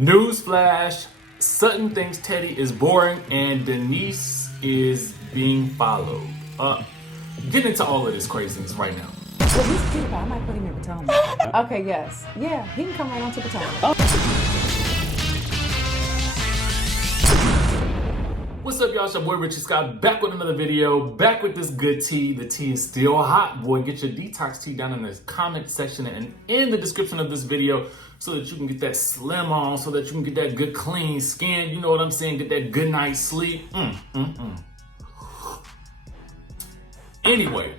Newsflash, Sutton thinks Teddi is boring and Denise is being followed. Get into all of this craziness right now. Well, he's cute, but I might put him in Potomac. Okay, yes. Yeah, he can come right on to Potomac. What's up, y'all? It's your boy Richie Scott, back with another video, back with this good tea. The tea is still hot, boy. Get your detox tea down in the comment section and in the description of this video so that you can get that slim on, so that you can get that good clean skin. You know what I'm saying? Get that good night's sleep. Anyway,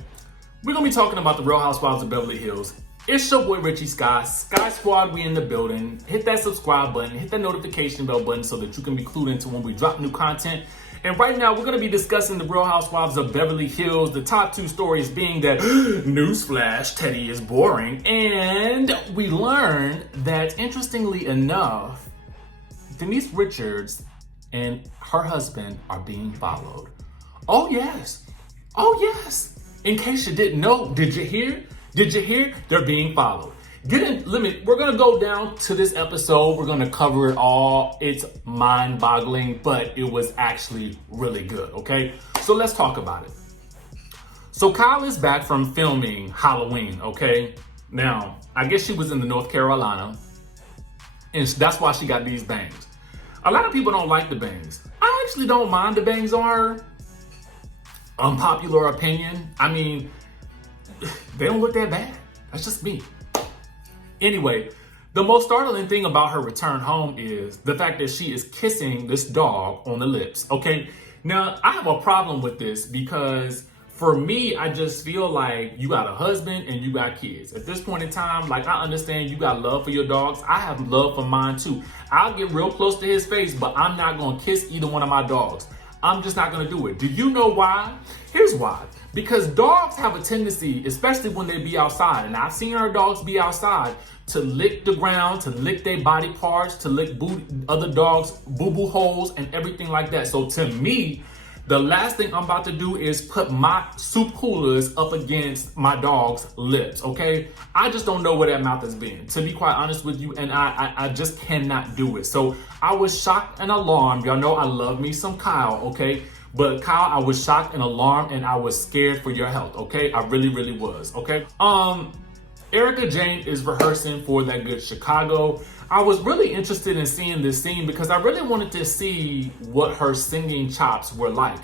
we're going to be talking about the Real Housewives of Beverly Hills. It's your boy Richie Scott. Sky Squad, we in the building. Hit that subscribe button, hit that notification bell button so that you can be clued into when we drop new content. And right now, we're going to be discussing the Real Housewives of Beverly Hills. The top two stories being that, newsflash, Teddi is boring. And we learned that, interestingly enough, Denise Richards and her husband are being followed. Oh, yes. Oh, yes. In case you didn't know, did you hear? Did you hear? They're being followed. We're going to go down to this episode. We're going to cover it all. It's mind-boggling, but it was actually really good, okay? So let's talk about it. So Kyle is back from filming Halloween, okay? Now, I guess she was in the North Carolina, and that's why she got these bangs. A lot of people don't like the bangs. I actually don't mind the bangs on her. Unpopular opinion. I mean, they don't look that bad. That's just me. Anyway, the most startling thing about her return home is the fact that she is kissing this dog on the lips, okay? Now, I have a problem with this because for me, I just feel like you got a husband and you got kids. At this point in time, like, I understand you got love for your dogs. I have love for mine too. I'll get real close to his face, but I'm not gonna kiss either one of my dogs. I'm just not gonna do it. Do you know why? Here's why. Because dogs have a tendency, especially when they be outside, and I've seen our dogs be outside, to lick the ground, to lick their body parts, to lick other dogs' boo-boo holes and everything like that. So to me, the last thing I'm about to do is put my soup coolers up against my dog's lips, okay? I just don't know where that mouth has been, to be quite honest with you, and I just cannot do it. So I was shocked and alarmed. Y'all know I love me some Kyle, okay? But Kyle, I was shocked and alarmed and I was scared for your health, okay? I really, really was, okay? Erica Jane is rehearsing for That Good Chicago. I was really interested in seeing this scene because I really wanted to see what her singing chops were like.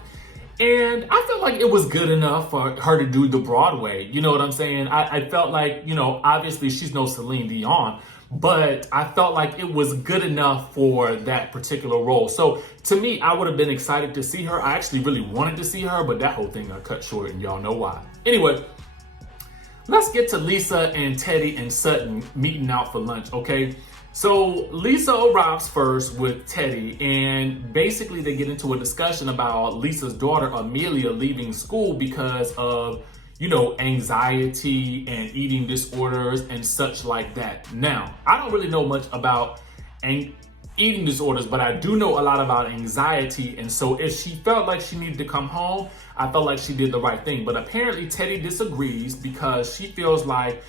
And I felt like it was good enough for her to do the Broadway. You know what I'm saying? I felt like, you know, obviously she's no Celine Dion, but I felt like it was good enough for that particular role. So to me, I would have been excited to see her. I actually really wanted to see her, but that whole thing got cut short and y'all know why. Anyway, let's get to Lisa and Teddi and Sutton meeting out for lunch, okay? So Lisa arrives first with Teddi, and basically they get into a discussion about Lisa's daughter Amelia leaving school because of, you know, anxiety and eating disorders and such like that. Now, I don't really know much about eating disorders, but I do know a lot about anxiety. And so if she felt like she needed to come home, I felt like she did the right thing. But apparently Teddi disagrees because she feels like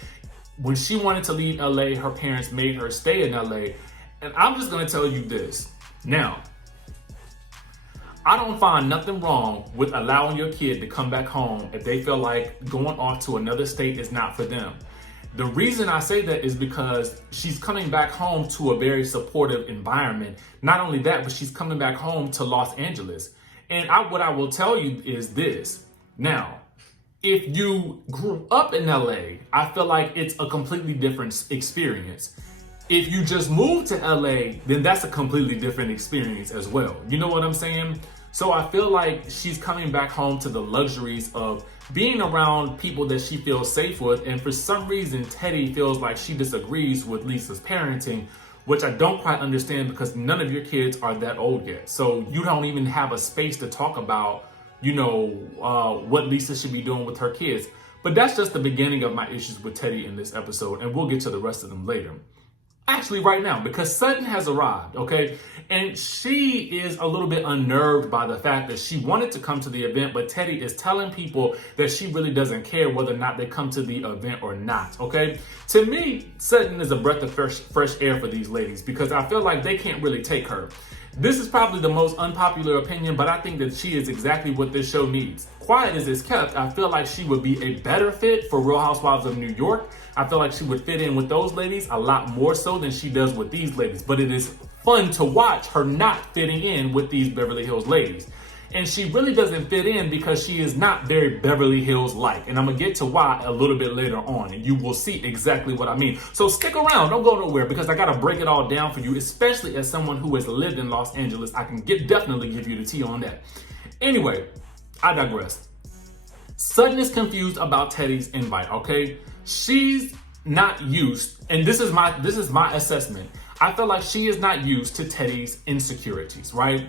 when she wanted to leave LA, her parents made her stay in LA. And I'm just gonna tell you this. Now, I don't find nothing wrong with allowing your kid to come back home if they feel like going off to another state is not for them. The reason I say that is because she's coming back home to a very supportive environment. Not only that, but she's coming back home to Los Angeles. And what I will tell you is this. Now, if you grew up in LA, I feel like it's a completely different experience. If you just moved to LA, then that's a completely different experience as well. You know what I'm saying? So I feel like she's coming back home to the luxuries of being around people that she feels safe with. And for some reason, Teddi feels like she disagrees with Lisa's parenting, which I don't quite understand because none of your kids are that old yet. So you don't even have a space to talk about, you know, what Lisa should be doing with her kids. But that's just the beginning of my issues with Teddi in this episode, and we'll get to the rest of them later. Actually, right now, because Sutton has arrived, okay? And she is a little bit unnerved by the fact that she wanted to come to the event, but Teddi is telling people that she really doesn't care whether or not they come to the event or not, okay? To me, Sutton is a breath of fresh air for these ladies because I feel like they can't really take her. This is probably the most unpopular opinion, but I think that she is exactly what this show needs. Quiet as it's kept, I feel like she would be a better fit for Real Housewives of New York. I feel like she would fit in with those ladies a lot more so than she does with these ladies. But it is fun to watch her not fitting in with these Beverly Hills ladies. And she really doesn't fit in because she is not very Beverly Hills-like. And I'm going to get to why a little bit later on. And you will see exactly what I mean. So stick around. Don't go nowhere because I got to break it all down for you, especially as someone who has lived in Los Angeles. I can definitely give you the tea on that. Anyway, I digress. Sutton is confused about Teddi's invite, okay? She's not used, and this is my assessment. I feel like she is not used to Teddi's insecurities, right?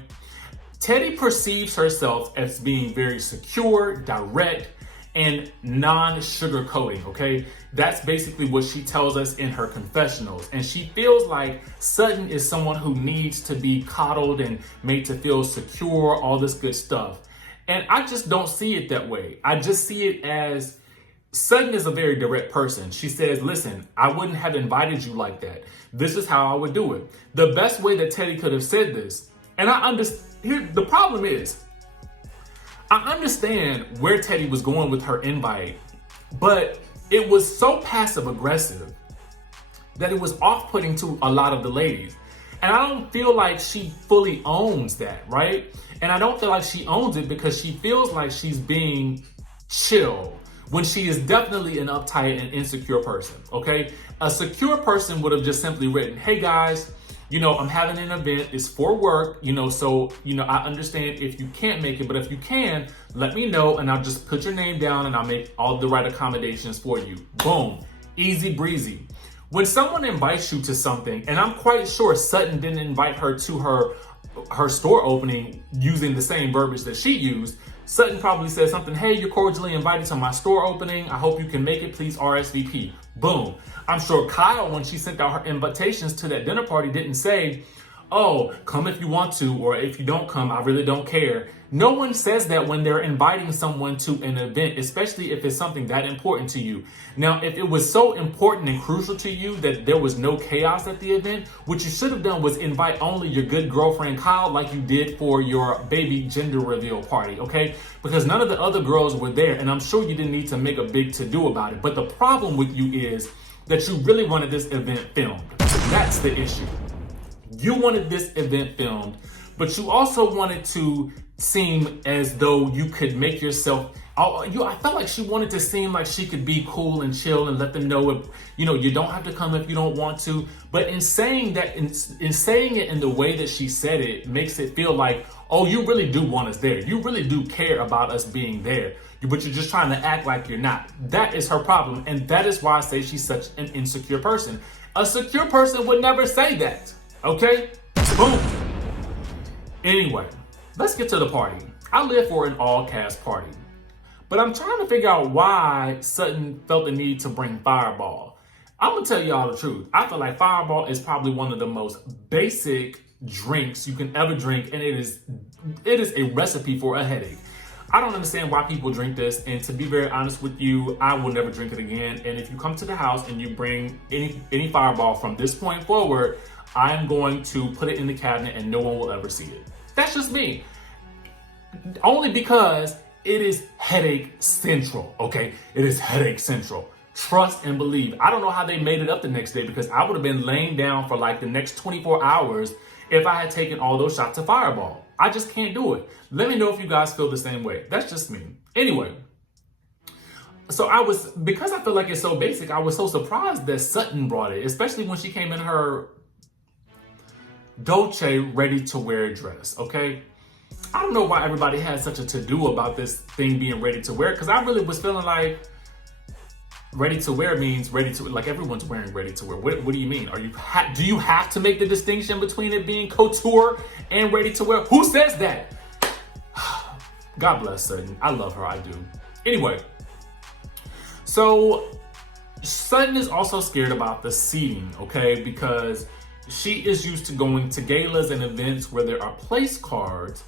Teddi perceives herself as being very secure, direct, and non-sugarcoating, okay? That's basically what she tells us in her confessionals. And she feels like Sutton is someone who needs to be coddled and made to feel secure, all this good stuff. And I just don't see it that way. I just see it as Sutton is a very direct person. She says, listen, I wouldn't have invited you like that. This is how I would do it. The best way that Teddi could have said this, and I understand, here, the problem is, I understand where Teddi was going with her invite, but it was so passive aggressive that it was off-putting to a lot of the ladies. And I don't feel like she fully owns that, right? And I don't feel like she owns it because she feels like she's being chill when she is definitely an uptight and insecure person, okay? A secure person would have just simply written, hey guys, you know, I'm having an event, it's for work, you know, so, you know, I understand if you can't make it, but if you can, let me know and I'll just put your name down and I'll make all the right accommodations for you. Boom, easy breezy. When someone invites you to something, and I'm quite sure Sutton didn't invite her to her store opening using the same verbiage that she used, Sutton probably said something, hey, you're cordially invited to my store opening. I hope you can make it. Please RSVP. Boom. I'm sure Kyle, when she sent out her invitations to that dinner party, didn't say, oh, come if you want to, or if you don't come, I really don't care. No one says that when they're inviting someone to an event, especially if it's something that important to you. Now, if it was so important and crucial to you that there was no chaos at the event, what you should have done was invite only your good girlfriend Kyle like you did for your baby gender reveal party, okay? Because none of the other girls were there, and I'm sure you didn't need to make a big to-do about it. But the problem with you is that you really wanted this event filmed. That's the issue. You wanted this event filmed, but you also wanted to seem as though you could make yourself, I felt like she wanted to seem like she could be cool and chill and let them know if, you know, you don't have to come if you don't want to. But in saying that, in saying it in the way that she said it, makes it feel like, oh, you really do want us there. You really do care about us being there. But you're just trying to act like you're not. That is her problem. And that is why I say she's such an insecure person. A secure person would never say that. Okay? Boom. Anyway, let's get to the party. I live for an all-cast party. But I'm trying to figure out why Sutton felt the need to bring Fireball. I'm going to tell y'all the truth. I feel like Fireball is probably one of the most basic drinks you can ever drink. And it is a recipe for a headache. I don't understand why people drink this. And to be very honest with you, I will never drink it again. And if you come to the house and you bring any Fireball from this point forward, I'm going to put it in the cabinet and no one will ever see it. That's just me. Only because it is headache central, okay? It is headache central. Trust and believe. I don't know how they made it up the next day because I would have been laying down for like the next 24 hours if I had taken all those shots of Fireball. I just can't do it. Let me know if you guys feel the same way. That's just me. Anyway, so because I feel like it's so basic, I was so surprised that Sutton brought it, especially when she came in her Dolce ready-to-wear dress, okay? I don't know why everybody had such a to-do about this thing being ready-to-wear, because I really was feeling like ready-to-wear means like everyone's wearing ready-to-wear. What do you mean? Do you have to make the distinction between it being couture and ready-to-wear? Who says that? God bless Sutton. I love her, I do. Anyway, so Sutton is also scared about the seating, okay? Because she is used to going to galas and events where there are place cards.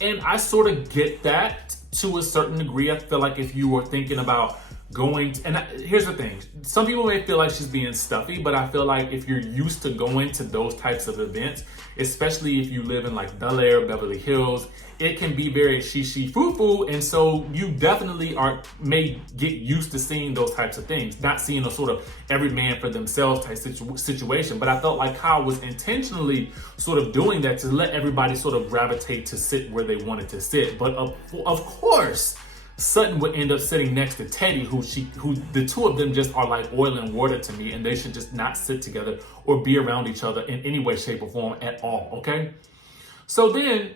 And I sort of get that to a certain degree. I feel like if you were thinking about going to, and here's the thing, some people may feel like she's being stuffy, but I feel like if you're used to going to those types of events, especially if you live in like Bel Air, Beverly Hills, it can be very she foo, and so you definitely may get used to seeing those types of things, not seeing a sort of every man for themselves type situation. But I felt like Kyle was intentionally sort of doing that to let everybody sort of gravitate to sit where they wanted to sit. But of course, Sutton would end up sitting next to Teddi, who the two of them just are like oil and water to me, and they should just not sit together or be around each other in any way, shape, or form at all. Okay, so then.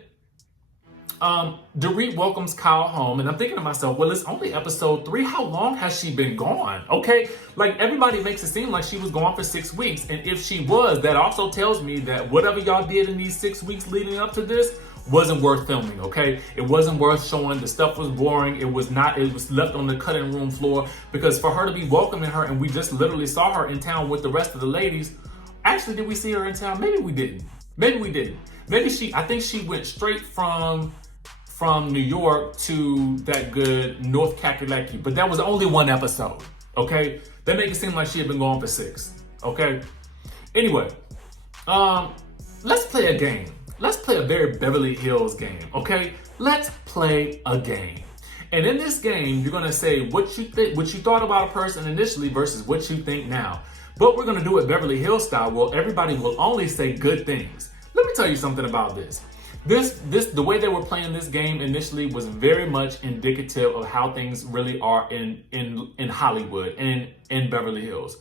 Dorit welcomes Kyle home, and I'm thinking to myself, well, it's only episode 3. How long has she been gone? Okay, like everybody makes it seem like she was gone for 6 weeks, and if she was, that also tells me that whatever y'all did in these 6 weeks leading up to this wasn't worth filming. Okay, it wasn't worth showing. The stuff was boring. It was left on the cutting room floor, because for her to be welcoming her, and we just literally saw her in town with the rest of the ladies. Actually, did we see her in town? Maybe we didn't. I think she went straight from New York to that good North Kakalaki, but that was only 1 episode, okay? They make it seem like she had been gone for 6, okay? Anyway, let's play a game. Let's play a very Beverly Hills game, okay? Let's play a game. And in this game, you're gonna say what you thought about a person initially versus what you think now. But we're gonna do it Beverly Hills style. Well, everybody will only say good things. Let me tell you something about this. The way they were playing this game initially was very much indicative of how things really are in Hollywood and in Beverly Hills.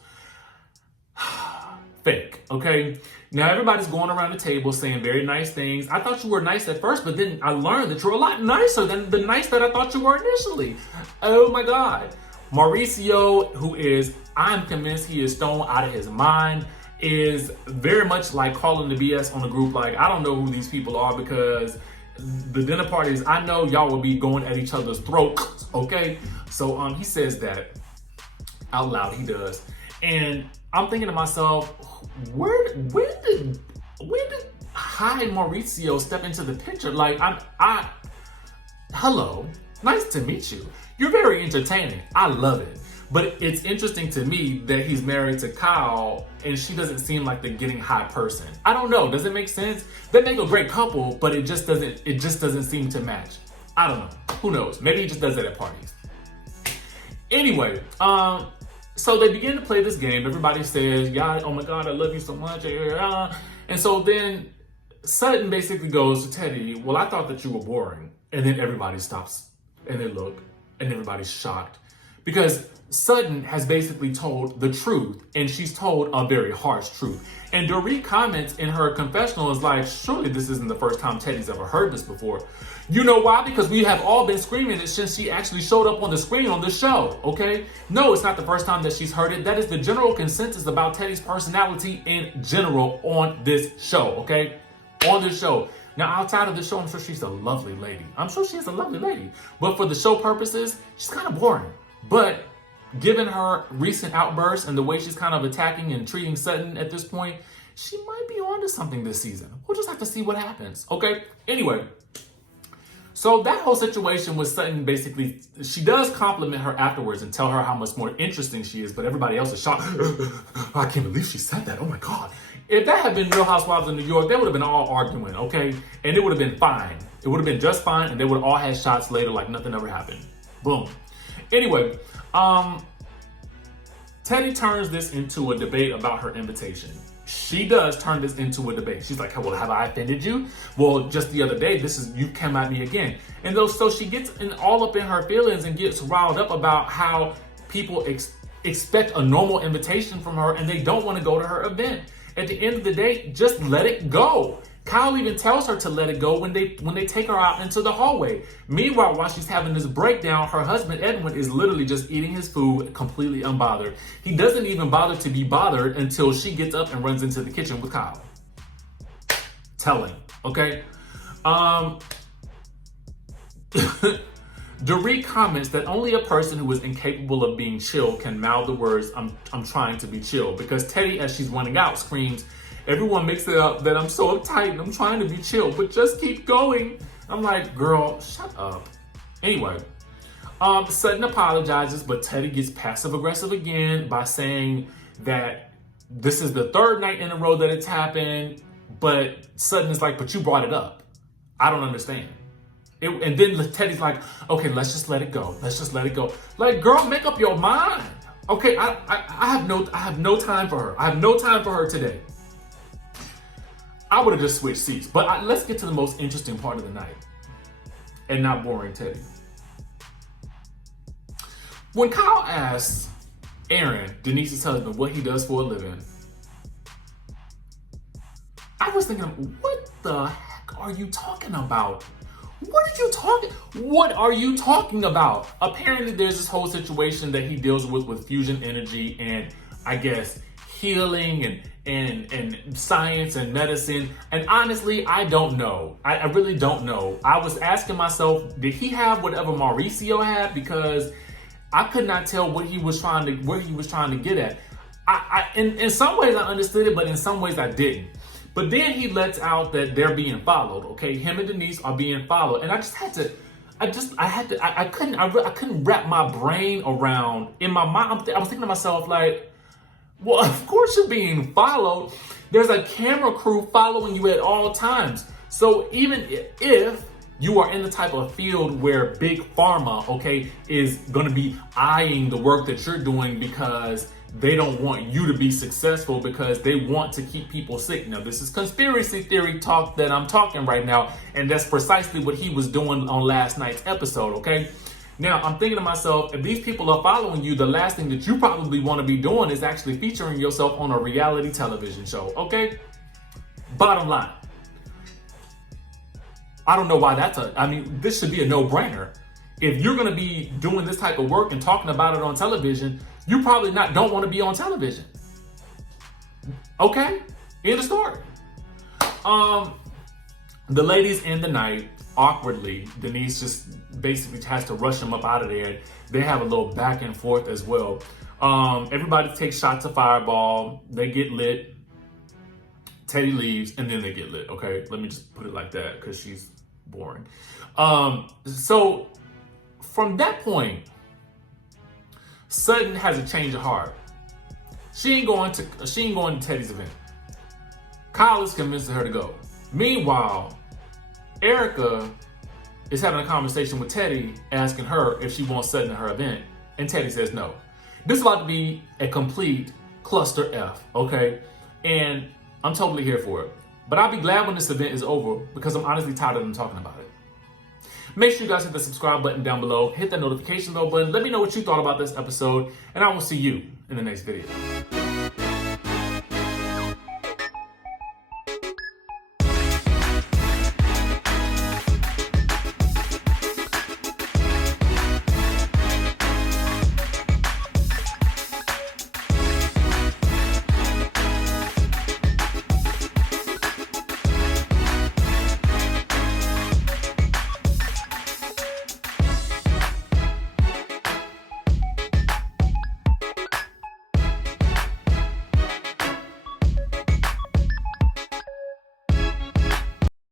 Fake, okay? Now everybody's going around the table saying very nice things. I thought you were nice at first, but then I learned that you're a lot nicer than the nice that I thought you were initially. Oh my God. Mauricio, who is, I'm convinced he is stoned out of his mind, is very much like calling the BS on the group. Like, I don't know who these people are, because the dinner parties, I know y'all will be going at each other's throats, okay? So he says that out loud, he does. And I'm thinking to myself, when did high Mauricio step into the picture? Like, hello, nice to meet you. You're very entertaining. I love it. But it's interesting to me that he's married to Kyle and she doesn't seem like the getting high person. I don't know. Does it make sense? They make a great couple, but it just doesn't seem to match. I don't know. Who knows? Maybe he just does it at parties. Anyway, so they begin to play this game. Everybody says, yeah, oh my God, I love you so much. And so then Sutton basically goes to Teddi, well, I thought that you were boring. And then everybody stops and they look and everybody's shocked. Because Sutton has basically told the truth, and she's told a very harsh truth. And Dorit comments in her confessional is like, surely this isn't the first time Teddi's ever heard this before. You know why? Because we have all been screaming it since she actually showed up on the screen on the show, okay? No, it's not the first time that she's heard it. That is the general consensus about Teddi's personality in general on this show, okay? On this show. Now, outside of the show, I'm sure she's a lovely lady. I'm sure she's a lovely lady. But for the show purposes, she's kind of boring. But given her recent outbursts and the way she's kind of attacking and treating Sutton at this point, she might be onto something this season. We'll just have to see what happens, okay? Anyway, so that whole situation with Sutton, basically, she does compliment her afterwards and tell her how much more interesting she is, but everybody else is shocked. I can't believe she said that. Oh my God. If that had been Real Housewives of New York, they would have been all arguing, okay? And it would have been fine. It would have been just fine, and they would have all had shots later like nothing ever happened. Boom. Anyway, Teddi turns this into a debate about her invitation. She does turn this into a debate. She's like, well, have I offended you? Well, just the other day, you came at me again. And so she gets all up in her feelings and gets riled up about how people expect a normal invitation from her and they don't want to go to her event. At the end of the day, just let it go. Kyle even tells her to let it go when they take her out into the hallway. Meanwhile, while she's having this breakdown, her husband Edwin is literally just eating his food completely unbothered. He doesn't even bother to be bothered until she gets up and runs into the kitchen with Kyle. Telling, okay? Dorit comments that only a person who is incapable of being chill can mouth the words, I'm trying to be chill. Because Teddi, as she's running out, screams, everyone makes it up that I'm so uptight and I'm trying to be chill, but just keep going. I'm like, girl, shut up. Anyway, Sutton apologizes, but Teddi gets passive aggressive again by saying that this is the third night in a row that it's happened, but Sutton is like, but you brought it up. I don't understand. And then Teddy's like, okay, let's just let it go. Let's just let it go. Like, girl, make up your mind. Okay, I have no time for her. I have no time for her today. I would have just switched seats. But let's get to the most interesting part of the night. And not boring Teddi. When Kyle asks Aaron, Denise's husband, what he does for a living, I was thinking, what the heck are you talking about? What are you talking about? Apparently there's this whole situation that he deals with fusion energy and I guess healing and science and medicine. And honestly, I don't know. I really don't know. I was asking myself, did he have whatever Mauricio had? Because I could not tell where he was trying to get at. In some ways I understood it, but in some ways I didn't. But then he lets out that they're being followed, okay? Him and Denise are being followed. And I couldn't wrap my brain around, in my mind, I was thinking to myself like, well, of course you're being followed. There's a camera crew following you at all times. So even if you are in the type of field where big pharma, okay, is gonna be eyeing the work that you're doing because they don't want you to be successful because they want to keep people sick. Now, this is conspiracy theory talk that I'm talking right now, and that's precisely what he was doing on last night's episode, okay? Now, I'm thinking to myself, if these people are following you, the last thing that you probably want to be doing is actually featuring yourself on a reality television show, okay? Bottom line. I don't know why this should be a no-brainer. If you're going to be doing this type of work and talking about it on television, you probably don't want to be on television. Okay? End of story. The ladies end the night awkwardly. Denise just basically has to rush them up out of there. They have a little back and forth as well. Everybody takes shots of Fireball. They get lit. Teddi leaves and then they get lit. Okay? Let me just put it like that because she's boring. So from that point, Sutton has a change of heart. She ain't going to Teddi's event. Kyle is convincing her to go. Meanwhile, Erica is having a conversation with Teddi, asking her if she wants Sutton at her event, and Teddi says no. This is about to be a complete cluster F, okay? And I'm totally here for it. But I'll be glad when this event is over because I'm honestly tired of them talking about it. Make sure you guys hit the subscribe button down below, hit that notification bell button, let me know what you thought about this episode, and I will see you in the next video.